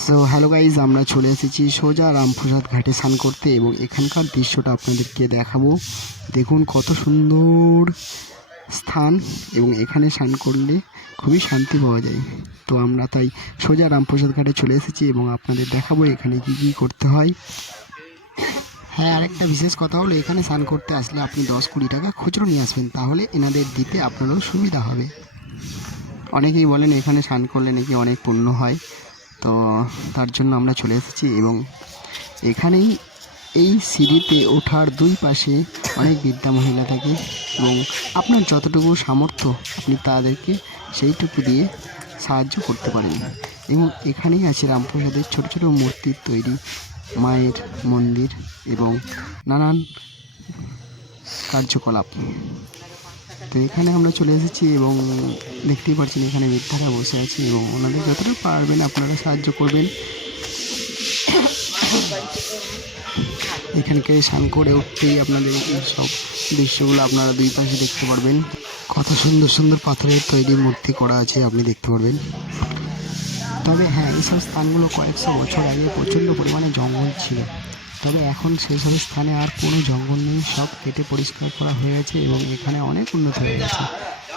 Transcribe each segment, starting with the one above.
So hello guys, আমরা চলে এসেছি সোজা রামপ্রসাদ ঘাটে স্নান করতে এবং এখানকার দৃশ্যটা আপনাদেরকে দেখাবো। দেখুন কত সুন্দর স্থান এবং এখানে স্নান করলে খুবই শান্তি পাওয়া যায়। তো আমরা তাই সোজা রামপ্রসাদ ঘাটে চলে এসেছি এবং আপনাদের দেখাবো এখানে কি কি করতে হয়। হ্যাঁ, আরেকটা বিশেষ কথা হলো, এখানে স্নান করতে আসলে আপনি 10-20 টাকা খুচরো নিয়ে আসবেন, তাহলে এনাদের দিতে আপনারও সুবিধা হবে। অনেকেই বলেন এখানে স্নান করলে নাকি অনেক পুণ্য হয়, তো তার জন্য আমরা চলে এসেছি এবং এখানেই এই সিঁড়িতে ওঠার দুই পাশে অনেক বৃদ্ধা মহিলা থাকে এবং আপনার যতটুকু সামর্থ্য আপনি তাদেরকে সেইটুকু দিয়ে সাহায্য করতে পারেন। এবং এখানেই আছে রামপ্রসাদের ছোটো ছোটো মূর্তির তৈরি মায়ের মন্দির এবং নানান কার্যকলাপ। তো এখানে আমরা চলে এসেছি এবং দেখতেই পাচ্ছেন এখানে বৃদ্ধারা বসে আছে এবং ওনাদের যতটা পারবেন আপনারা সাহায্য করবেন। এখানকে স্নান করে উঠতেই আপনাদের এই সব দৃশ্যগুলো আপনারা দুই পাশে দেখতে পারবেন। কত সুন্দর সুন্দর পাথরের তৈরি মূর্তি করা আছে আপনি দেখতে পারবেন। তবে হ্যাঁ, এইসব স্থানগুলো কয়েকশো বছর আগে প্রচণ্ড পরিমাণে জঙ্গল ছিল, তবে এখন সেসব স্থানে আর কোনো জঙ্গল নেই, সব কেটে পরিষ্কার করা হয়ে গেছে এবং এখানে অনেক উন্নত হয়ে গেছে।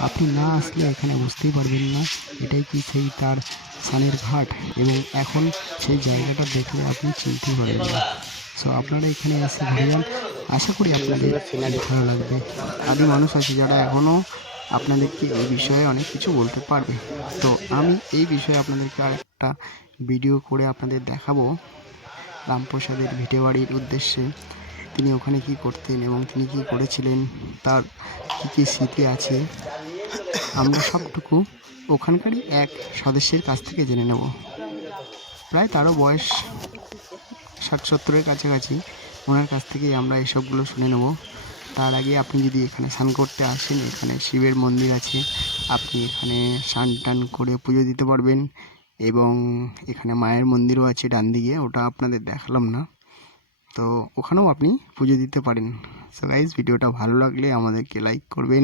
আপনি না আসলে এখানে বুঝতেই পারবেন না এটাই কি সেই তার স্নানের ঘাট, এবং এখন সেই জায়গাটা দেখলে আপনি চিনতেই পারবেন না। সো আপনারা এখানে এসে ঘুরে যান, আশা করি আপনাদের ভালো লাগবে। আদি মানুষ আছে যারা এখনও আপনাদেরকে এই বিষয়ে অনেক কিছু বলতে পারবে। তো আমি এই বিষয়ে আপনাদেরকে আরেকটা ভিডিও করে আপনাদের দেখাবো রামপ্রসাদের ভিটে বাড়ির উদ্দেশ্যে। তিনি ওখানে কি করতেন এবং তিনি কি করেছিলেন, তার কী কী স্মৃতি আছে, আমরা সবটুকু ওখানকারই এক সদস্যের কাছ থেকে জেনে নেব। প্রায় তারও বয়স 60-70-এর কাছাকাছি, ওনার কাছ থেকেই আমরা এসবগুলো শুনে নেব। তার আগে আপনি যদি এখানে স্নান করতে আসেন, এখানে শিবের মন্দির আছে, আপনি এখানে স্নান টান করে পুজো দিতে পারবেন এবং এখানে মায়ের মন্দিরও আছে ডান দিকে, ওটা আপনাদের দেখালাম না, তো ওখানেও আপনি পুজো দিতে পারেন। সো গাইজ, ভিডিওটা ভালো লাগলে আমাদেরকে লাইক করবেন।